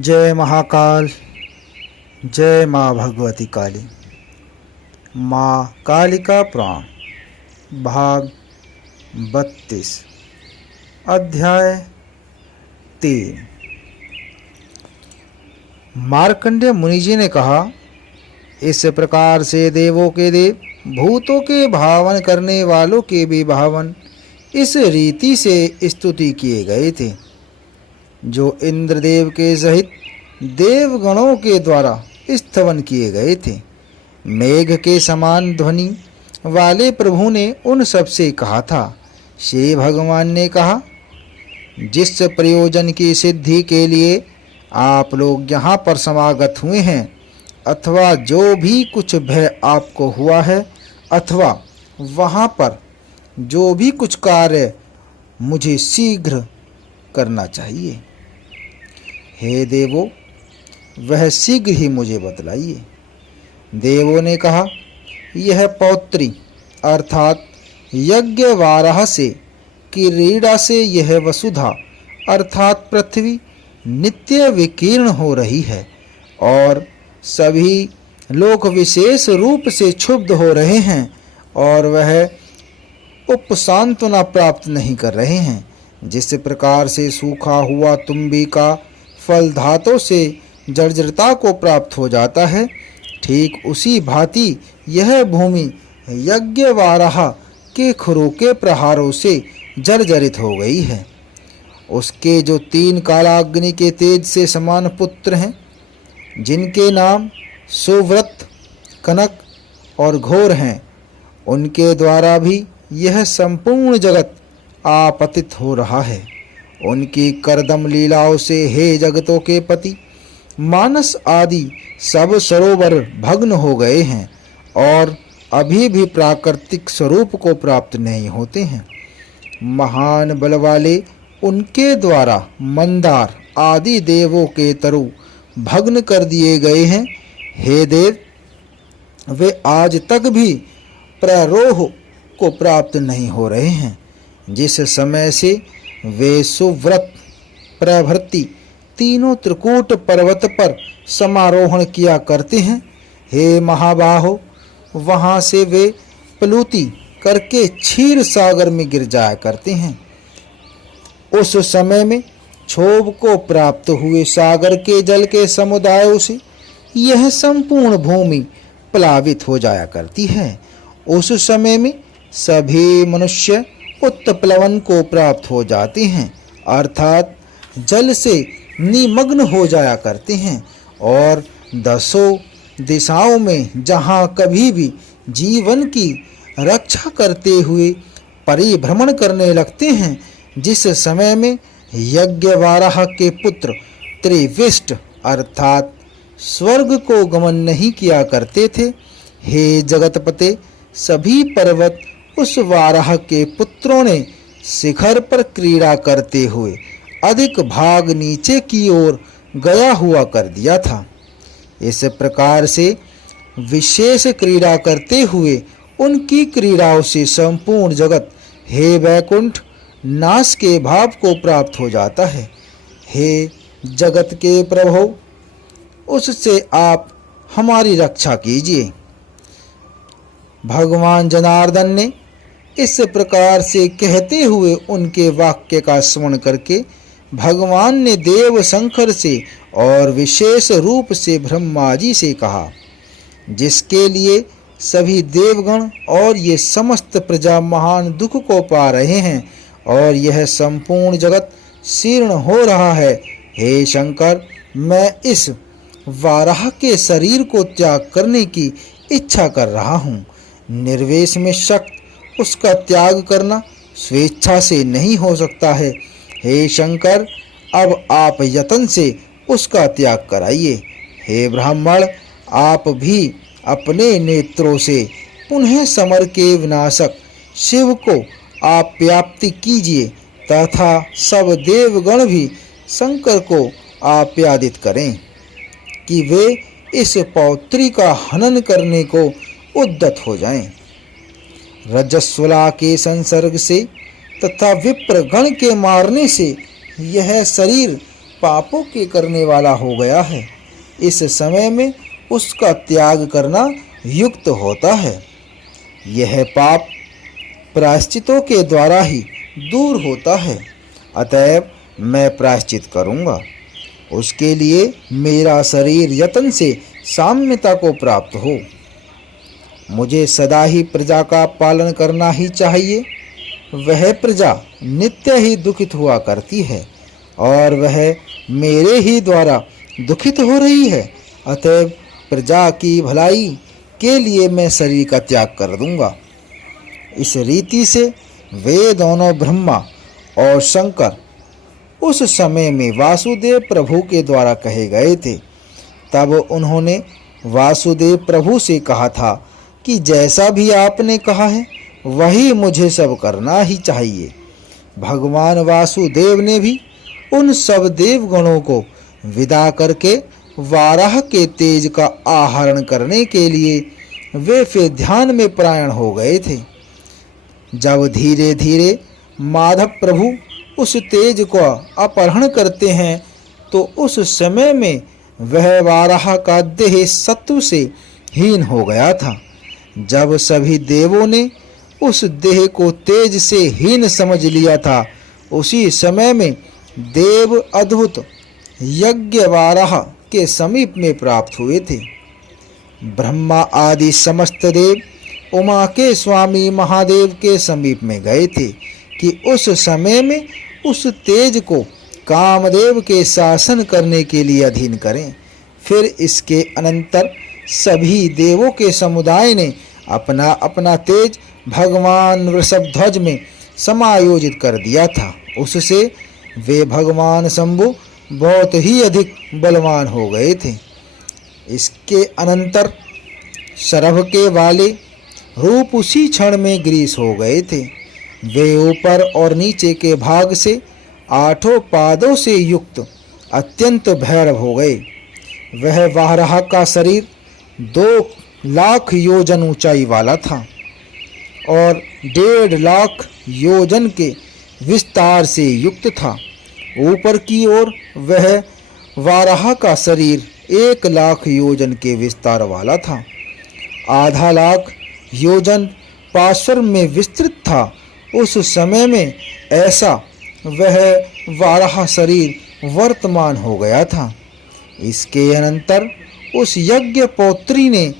जय महाकाल, जय माँ भगवती काली। माँ कालिका पुराण भाग 32 अध्याय 3। मार्कंडेय मुनि जी ने कहा, इस प्रकार से देवों के देव, भूतों के भावन करने वालों के भी भावन इस रीति से स्तुति किए गए थे, जो इंद्रदेव के सहित देवगणों के द्वारा स्तवन किए गए थे। मेघ के समान ध्वनि वाले प्रभु ने उन सब से कहा था। श्री भगवान ने कहा, जिस प्रयोजन की सिद्धि के लिए आप लोग यहाँ पर समागत हुए हैं, अथवा जो भी कुछ भय आपको हुआ है, अथवा वहाँ पर जो भी कुछ कार्य मुझे शीघ्र करना चाहिए, हे देवों, वह शीघ्र ही मुझे बतलाइए। देवों ने कहा, यह पौत्री अर्थात यज्ञ वाराह से क्रीड़ा से यह वसुधा अर्थात पृथ्वी नित्य विकीर्ण हो रही है और सभी लोक विशेष रूप से क्षुब्ध हो रहे हैं और वह उपसांत्वना प्राप्त नहीं कर रहे हैं। जिस प्रकार से सूखा हुआ तुम्बी का फल धातों से जर्जरता को प्राप्त हो जाता है, ठीक उसी भांति यह भूमि यज्ञ वाराह के खुरों के प्रहारों से जर्जरित हो गई है। उसके जो 3 कालाग्नि के तेज से समान पुत्र हैं, जिनके नाम सुव्रत, कनक और घोर हैं, उनके द्वारा भी यह संपूर्ण जगत आपतित हो रहा है। उनकी करदम लीलाओं से हे जगतों के पति, मानस आदि सब सरोवर भग्न हो गए हैं और अभी भी प्राकृतिक स्वरूप को प्राप्त नहीं होते हैं। महान बल वाले उनके द्वारा मंदार आदि देवों के तरु भग्न कर दिए गए हैं। हे देव, वे आज तक भी प्ररोह को प्राप्त नहीं हो रहे हैं। जिस समय से वे सुव्रत प्रभृति तीनों त्रिकूट पर्वत पर समारोहण किया करते हैं, हे महाबाहो, वहाँ से वे प्लुति करके क्षीर सागर में गिर जाया करते हैं। उस समय में क्षोभ को प्राप्त हुए सागर के जल के समुदायों से यह संपूर्ण भूमि प्लावित हो जाया करती है। उस समय में सभी मनुष्य उत्प्लवन को प्राप्त हो जाते हैं, अर्थात जल से निमग्न हो जाया करते हैं और 10 दिशाओं में जहाँ कभी भी जीवन की रक्षा करते हुए परिभ्रमण करने लगते हैं। जिस समय में यज्ञ वाराह के पुत्र त्रिविष्ट अर्थात स्वर्ग को गमन नहीं किया करते थे, हे जगतपते, सभी पर्वत उस वाराह के पुत्रों ने शिखर पर क्रीड़ा करते हुए अधिक भाग नीचे की ओर गया हुआ कर दिया था। इस प्रकार से विशेष क्रीड़ा करते हुए उनकी क्रीड़ाओं से संपूर्ण जगत, हे वैकुंठ, नाश के भाव को प्राप्त हो जाता है। हे जगत के प्रभु, उससे आप हमारी रक्षा कीजिए। भगवान जनार्दन ने इस प्रकार से कहते हुए उनके वाक्य का स्मरण करके भगवान ने देव शंकर से और विशेष रूप से ब्रह्मा जी से कहा, जिसके लिए सभी देवगण और ये समस्त प्रजा महान दुख को पा रहे हैं और यह संपूर्ण जगत शीर्ण हो रहा है। हे शंकर, मैं इस वाराह के शरीर को त्याग करने की इच्छा कर रहा हूँ। निर्वेश में शक्त उसका त्याग करना स्वेच्छा से नहीं हो सकता है। हे शंकर, अब आप यत्न से उसका त्याग कराइए। हे ब्राह्मण, आप भी अपने नेत्रों से पुनः समर के विनाशक शिव को आप व्याप्ति कीजिए तथा सब देवगण भी शंकर को आप्यादित करें कि वे इस पौत्री का हनन करने को उद्यत हो जाएं। रजस्वला के संसर्ग से तथा विप्रगण के मारने से यह शरीर पापों के करने वाला हो गया है। इस समय में उसका त्याग करना युक्त होता है। यह पाप प्रायश्चितों के द्वारा ही दूर होता है, अतएव मैं प्रायश्चित करूँगा। उसके लिए मेरा शरीर यत्न से साम्यता को प्राप्त हो। मुझे सदा ही प्रजा का पालन करना ही चाहिए। वह प्रजा नित्य ही दुखित हुआ करती है और वह मेरे ही द्वारा दुखित हो रही है, अतएव प्रजा की भलाई के लिए मैं शरीर का त्याग कर दूंगा। इस रीति से वे दोनों ब्रह्मा और शंकर उस समय में वासुदेव प्रभु के द्वारा कहे गए थे। तब उन्होंने वासुदेव प्रभु से कहा था कि जैसा भी आपने कहा है वही मुझे सब करना ही चाहिए। भगवान वासुदेव ने भी उन सब देवगणों को विदा करके वाराह के तेज का आहरण करने के लिए वे फिर ध्यान में प्रायण हो गए थे। जब धीरे धीरे माधव प्रभु उस तेज को अपहरण करते हैं तो उस समय में वह वाराह का देह सत्व से हीन हो गया था। जब सभी देवों ने उस देह को तेज से हीन समझ लिया था, उसी समय में देव अद्भुत यज्ञ वाराह के समीप में प्राप्त हुए थे। ब्रह्मा आदि समस्त देव उमा के स्वामी महादेव के समीप में गए थे कि उस समय में उस तेज को कामदेव के शासन करने के लिए अधीन करें। फिर इसके अनंतर सभी देवों के समुदाय ने अपना अपना तेज भगवान वृषभध्वज में समायोजित कर दिया था। उससे वे भगवान शंभु बहुत ही अधिक बलवान हो गए थे। इसके अनंतर शरभ के वाले रूप उसी क्षण में ग्रीस हो गए थे। वे ऊपर और नीचे के भाग से 8 पादों से युक्त अत्यंत भैरव हो गए। वह वाराह का शरीर 2 लाख योजन ऊंचाई वाला था और 1.5 लाख योजन के विस्तार से युक्त था। ऊपर की ओर वह वाराह का शरीर 1 लाख योजन के विस्तार वाला था। आधा लाख योजन पार्श्व में विस्तृत था। उस समय में ऐसा वह वाराह शरीर वर्तमान हो गया था। इसके अनंतर उस यज्ञ पौत्री ने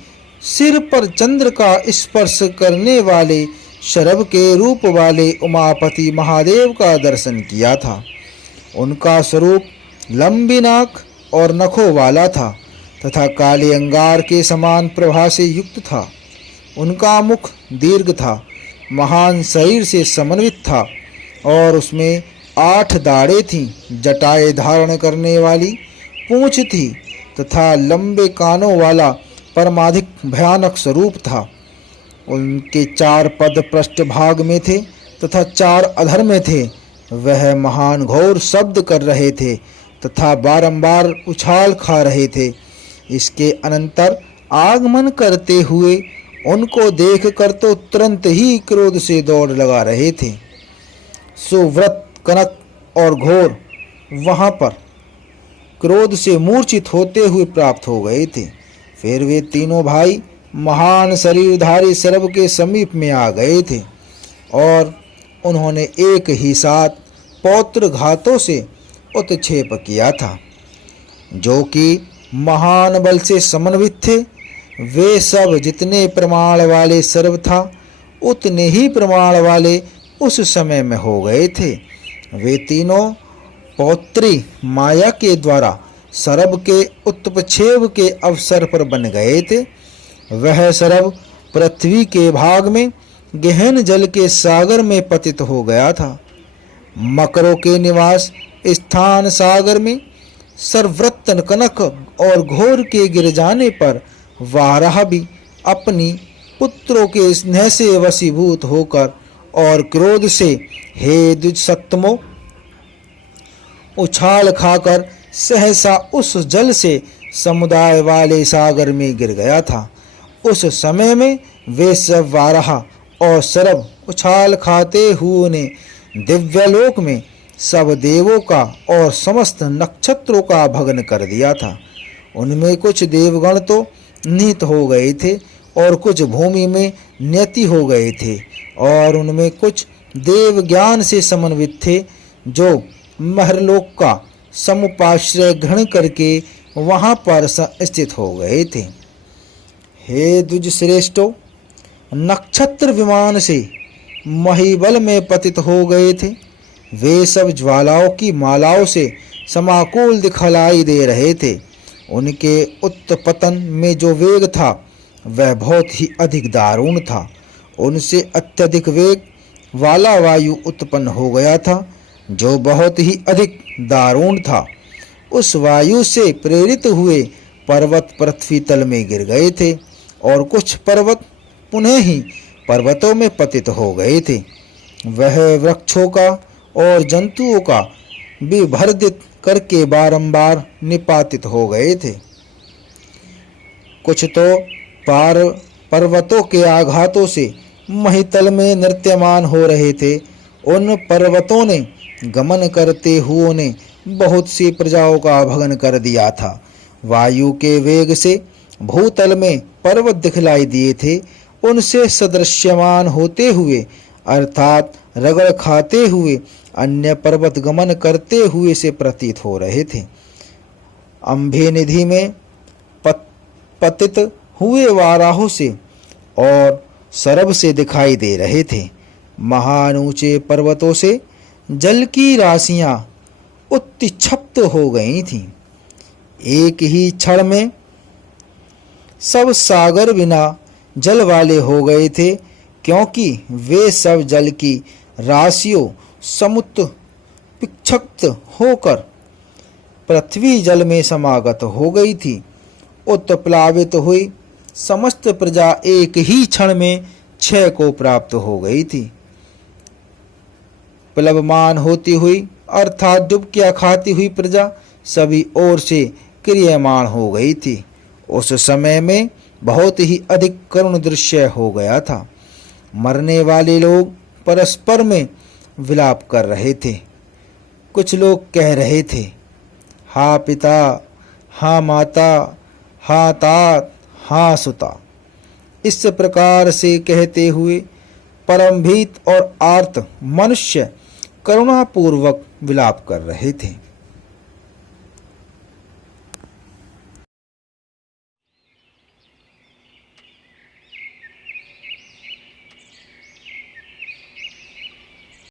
सिर पर चंद्र का स्पर्श करने वाले शरभ के रूप वाले उमापति महादेव का दर्शन किया था। उनका स्वरूप लंबी नाक और नखों वाला था तथा काले अंगार के समान प्रभा से युक्त था। उनका मुख दीर्घ था, महान शरीर से समन्वित था और उसमें 8 दाढ़ें थीं। जटाएं धारण करने वाली पूंछ थी तथा लंबे कानों वाला परमाधिक भयानक स्वरूप था। उनके 4 पद पृष्ठभाग में थे तथा 4 अधर में थे। वह महान घोर शब्द कर रहे थे तथा बारंबार उछाल खा रहे थे। इसके अनंतर आगमन करते हुए उनको देखकर तो तुरंत ही क्रोध से दौड़ लगा रहे थे। सुव्रत, कनक और घोर वहां पर क्रोध से मूर्छित होते हुए प्राप्त हो गए थे। फिर वे तीनों भाई महान शरीरधारी शरभ के समीप में आ गए थे और उन्होंने एक ही साथ पौत्र घातों से उत्क्षेप किया था, जो कि महान बल से समन्वित थे। वे सब जितने प्रमाण वाले शरभ था उतने ही प्रमाण वाले उस समय में हो गए थे। वे तीनों पौत्री माया के द्वारा शरभ के उत्पक्षेप के अवसर पर बन गए थे। वह शरभ पृथ्वी के भाग में गहन जल के सागर में पतित हो गया था। मकरों के निवास स्थान सागर में सर्वव्रत, कनक और घोर के गिर जाने पर वाराह भी अपनी पुत्रों के स्नेह से वशीभूत होकर और क्रोध से हे द्विजसत्तमो उछाल खाकर सहसा उस जल से समुदाय वाले सागर में गिर गया था। उस समय में वे सब वाराह और शरभ उछाल खाते हुए ने दिव्यलोक में सब देवों का और समस्त नक्षत्रों का भग्न कर दिया था। उनमें कुछ देवगण तो निहित हो गए थे और कुछ भूमि में नियति हो गए थे, और उनमें कुछ देव ज्ञान से समन्वित थे जो महरलोक का समुपाश्रय ग्रहण करके वहां पर स्थित हो गए थे। हे द्विज श्रेष्ठो, नक्षत्र विमान से महिबल में पतित हो गए थे। वे सब ज्वालाओं की मालाओं से समाकुल दिखलाई दे रहे थे। उनके उत्पतन में जो वेग था वह बहुत ही अधिक दारुण था। उनसे अत्यधिक वेग वाला वायु उत्पन्न हो गया था जो बहुत ही अधिक दारुण था। उस वायु से प्रेरित हुए पर्वत पृथ्वी तल में गिर गए थे और कुछ पर्वत पुनः ही पर्वतों में पतित हो गए थे। वह वृक्षों का और जंतुओं का विभर्जित करके बारंबार निपातित हो गए थे। कुछ तो पर्वतों के आघातों से महितल में नृत्यमान हो रहे थे। उन पर्वतों ने गमन करते हुओं ने बहुत सी प्रजाओं का भग्न कर दिया था। वायु के वेग से भूतल में पर्वत दिखलाई दिए थे। उनसे सदृश्यमान होते हुए अर्थात रगड़ खाते हुए अन्य पर्वत गमन करते हुए से प्रतीत हो रहे थे। अम्भे निधि में पतित हुए वाराहों से और सरब से दिखाई दे रहे थे। महान ऊंचे पर्वतों से जल की राशियां उत्क्षिप्त हो गई थीं। एक ही क्षण में सब सागर बिना जल वाले हो गए थे, क्योंकि वे सब जल की राशियों समुद्र विक्षिप्त होकर पृथ्वी जल में समागत हो गई थी। उत्प्लावित हुई समस्त प्रजा एक ही क्षण में क्षय को प्राप्त हो गई थी। प्लवमान होती हुई अर्थात डुबकियां खाती हुई प्रजा सभी ओर से क्रियमाण हो गई थी। उस समय में बहुत ही अधिक करुण दृश्य हो गया था। मरने वाले लोग परस्पर में विलाप कर रहे थे। कुछ लोग कह रहे थे, हा पिता, हा माता, हा तात, हा सुता। इस प्रकार से कहते हुए परमभीत और आर्त मनुष्य करुणापूर्वक विलाप कर रहे थे।